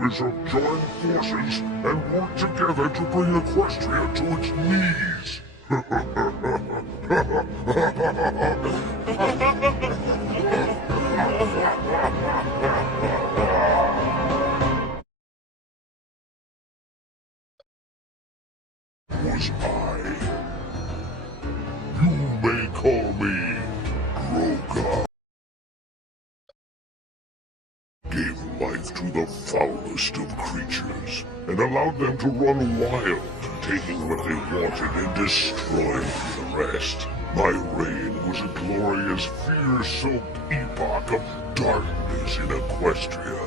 We shall join forces and work together to bring Equestria to its knees. Was I? You may call me Grogar. Gave life to the foulest of creatures, and allowed them to run wild, taking what they wanted and destroying the rest. My reign was a glorious, fear-soaked epoch of darkness in Equestria.